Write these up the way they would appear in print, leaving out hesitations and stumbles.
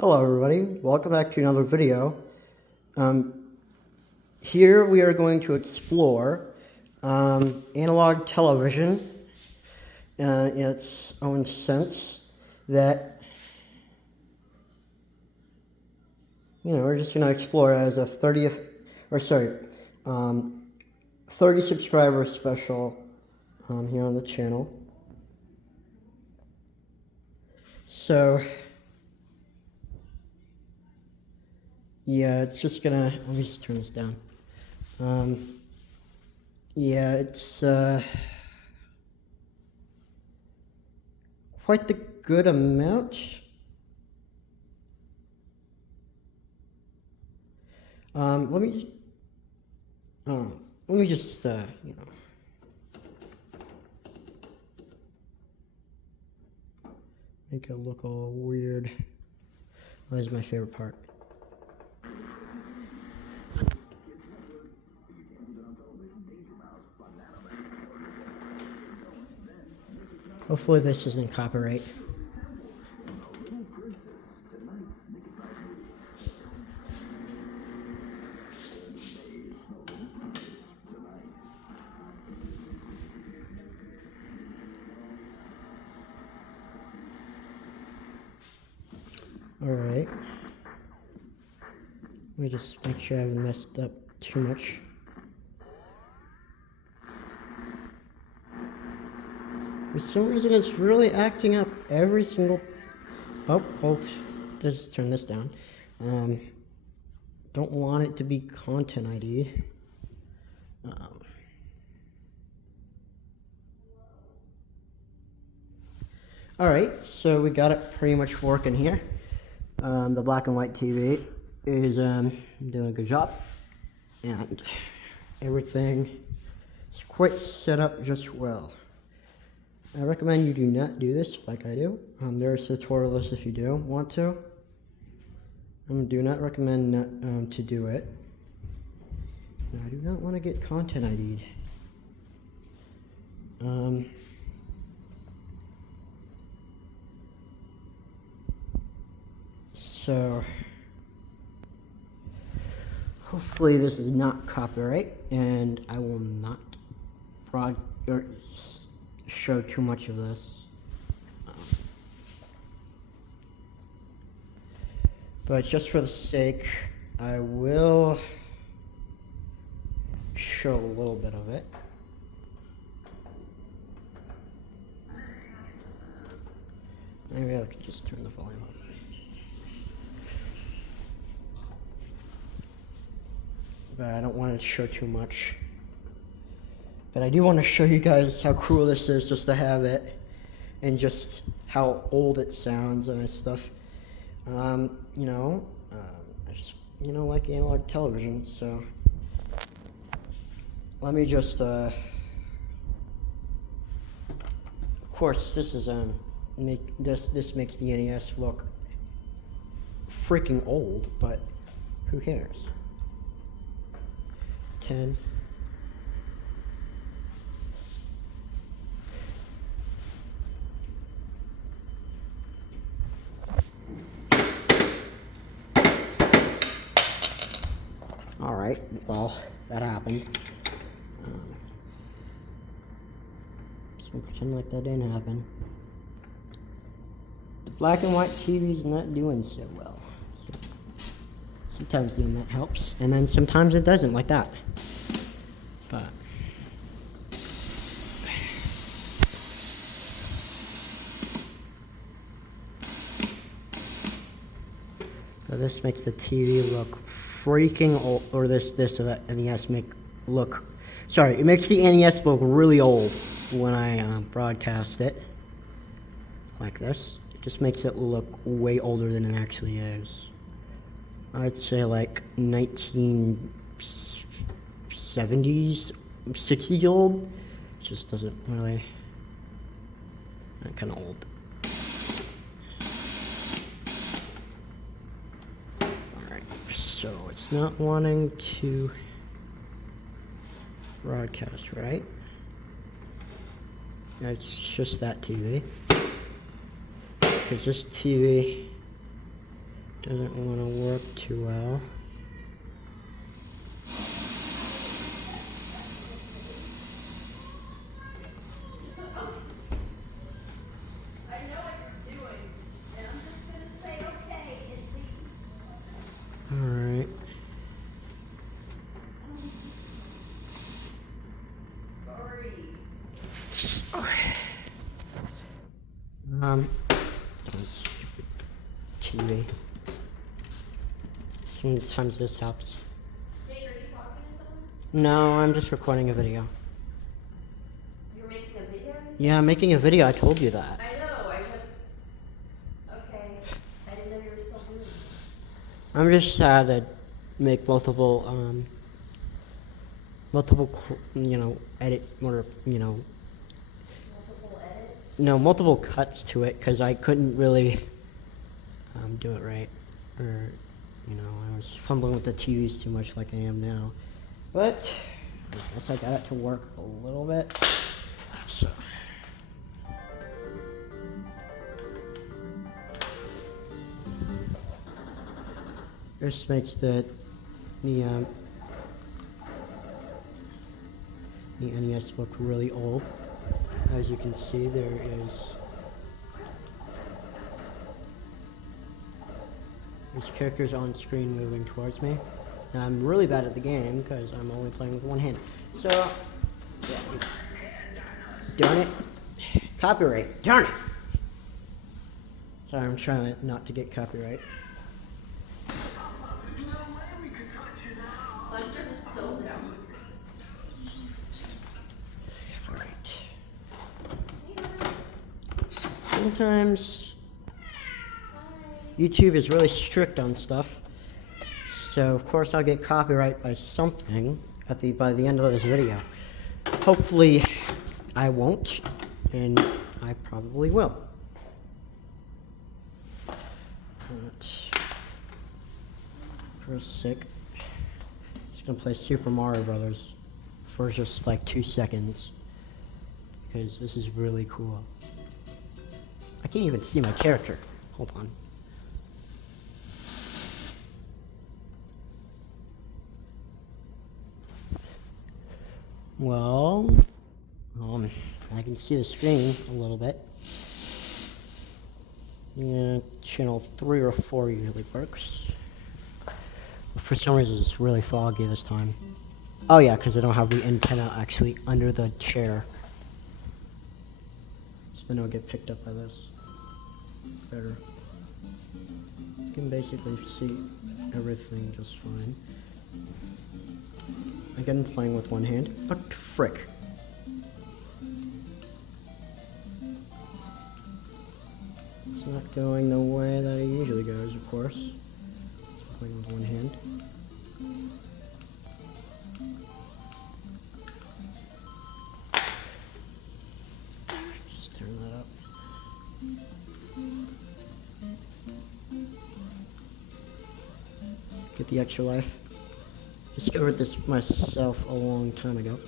Hello everybody, welcome back to another video. Here we are going to explore analog television in its own sense that, we're just going to explore as a 30 subscriber special here on the channel. So yeah, it's just gonna, let me just turn this down. Yeah, it's quite the good amount. Let me just, make it look all weird. Well, this is my favorite part. Hopefully this isn't copyright. Alright. Let me just make sure I haven't messed up too much. For some reason, it's really acting up every single... Oh, just turn this down. Don't want it to be content ID. Alright, so we got it pretty much working here. The black and white TV is doing a good job. And everything is quite set up just well. I recommend you do not do this like I do. There's a tutorial list if you do want to. Do not recommend not, to do it. I do not want to get content ID'd. So hopefully this is not copyright, and I will not show too much of this. But just for the sake, I will show a little bit of it. Maybe I could just turn the volume up. But I don't want to show too much. But I do want to show you guys how cool this is just to have it, and just how old it sounds and stuff. I just, like analog television, so let me just, of course, this is, this makes the NES look freaking old, but who cares? 10. Alright, well, that happened. Just gonna pretend like that didn't happen. The black and white TV's not doing so well. So sometimes doing that helps, and then sometimes it doesn't, like that. But so this makes the TV look freaking old, or this so that NES it makes the NES look really old when I broadcast it like this. It just makes it look way older than it actually is. I'd say like 1970s, 60s old. It just doesn't really, kind of old. So it's not wanting to broadcast, right? It's just that TV. Because this TV doesn't want to work too well. Alright. Sorry. Stupid TV. Sometimes this helps. Jane, are you talking to someone? No, I'm just recording a video. You're making a video? Yeah, I'm making a video, I told you that. I know, okay. I didn't know you were still doing it. I'm just sad to make multiple, edit, or, Multiple edits? no, multiple cuts to it, because I couldn't really, do it right. Or, I was fumbling with the TVs too much like I am now. But, I guess I got it to work a little bit. So. This makes the NES look really old. As you can see, there is there's characters on screen moving towards me. And I'm really bad at the game because I'm only playing with one hand. So, yeah, darn it. Copyright, darn it. Sorry, I'm trying not to get copyright. Hunter is still down. Alright. Sometimes YouTube is really strict on stuff. So of course I'll get copyright by something by the end of this video. Hopefully I won't, and I probably will. But for a sec, just gonna play Super Mario Brothers for just like 2 seconds because this is really cool. I can't even see my character. Hold on. Well, I can see the screen a little bit. Yeah, channel 3 or 4 usually works. For some reason, it's really foggy this time. Oh yeah, because I don't have the antenna actually under the chair. So then it'll get picked up by this. Better. You can basically see everything just fine. Again, playing with one hand, but frick. It's not going the way that it usually goes, of course. So playing with one hand. Just turn that up. Get the extra life. Discovered this myself a long time ago.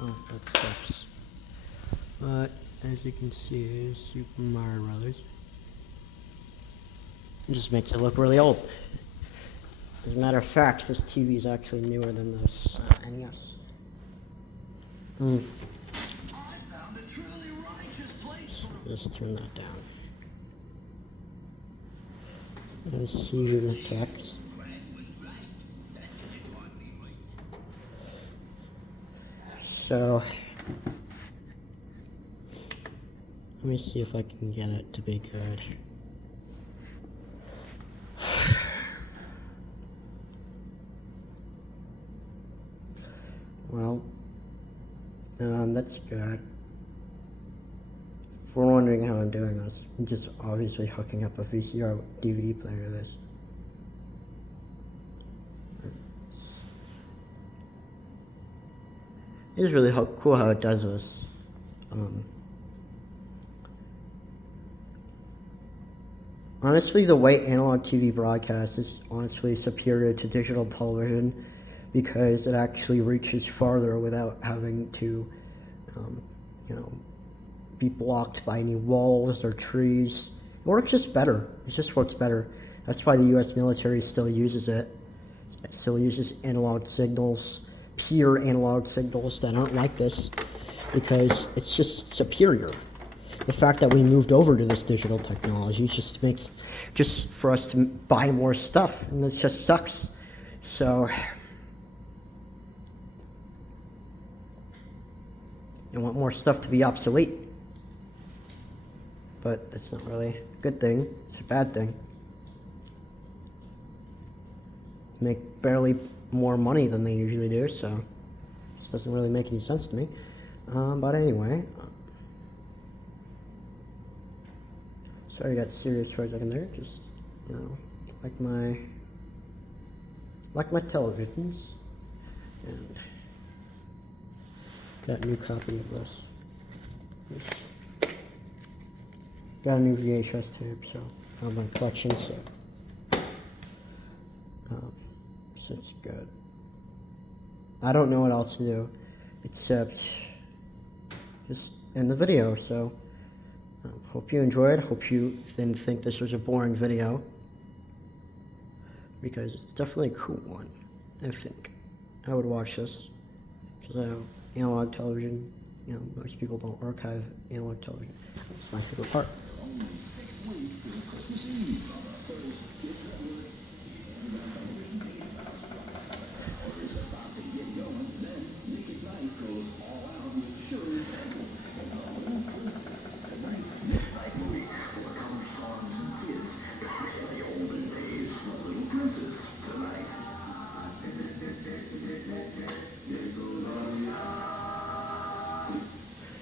Oh, that sucks. But as you can see, it is Super Mario Brothers. It just makes it look really old. As a matter of fact, this TV is actually newer than this NES. So just turn that down. And see the text. So, let me see if I can get it to be good. Well, that's good. If you're wondering how I'm doing this, I'm just obviously hooking up a VCR DVD player to this. It's really cool how it does this. Honestly, the white analog TV broadcast is honestly superior to digital television because it actually reaches farther without having to, be blocked by any walls or trees. works just better. It just works better. That's why the U.S. military still uses it. It still uses analog signals, pure analog signals that aren't like this, because it's just superior. The fact that we moved over to this digital technology just makes, just for us to buy more stuff, and it just sucks. So, I want more stuff to be obsolete. But that's not really a good thing, it's a bad thing. Make barely more money than they usually do, so this doesn't really make any sense to me. But anyway, sorry I got serious for a second there. Just, you know, like my televisions, and got a new copy of this. Got a new VHS tape, so I have my collection, so it's good. I don't know what else to do except just end the video, so hope you enjoyed. Hope you didn't think this was a boring video, because it's definitely a cool one. I think I would watch this because I have analog television. You know, most people don't archive analog television. It's my favorite part.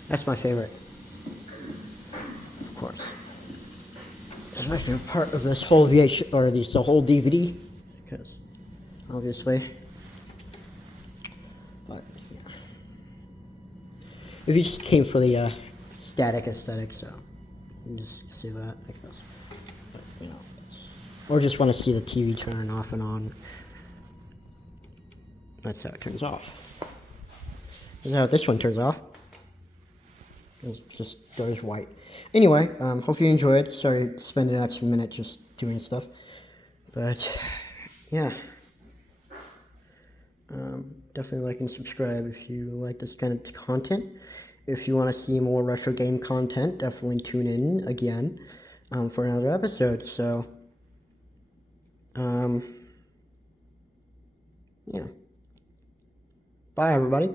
That's my favorite, of course. That's my favorite part of this whole VH, or the whole DVD, because obviously, but yeah. If you just came for the static aesthetic, so you can just see that, I guess. But, you know, or just want to see the TV turn off and on. That's how it turns off. This is how this one turns off. It just goes white. Anyway, hope you enjoyed. Sorry to spend an extra minute just doing stuff. But, yeah. Definitely like and subscribe if you like this kind of content. If you want to see more retro game content, definitely tune in again for another episode. So, yeah. Bye, everybody.